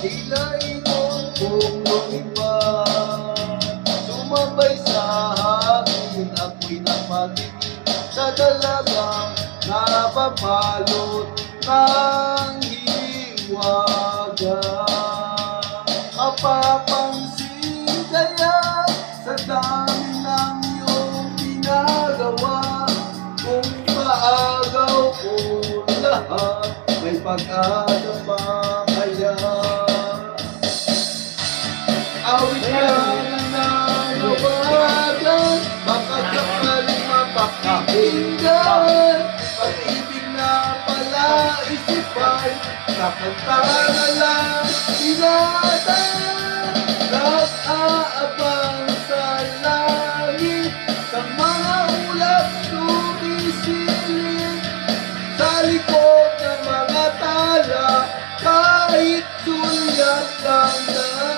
Hilahinon kong lumipa, sumabay sa hangin, ako'y napatingin sa dalagang napabalot ng hiwaga. Mapapansin kaya sa dami ng iyong ginagawa, kung paagaw ko lahat, may pag-asa pa kaya. Awit ka na nawagan, makakapaling mapakikinggan, pag-ibig na pala isipan, nakantara lang inatan, nag-aabang sa langit, sa mga ulap sumisilip, sa likod ng mga tala, kahit sulyat lang na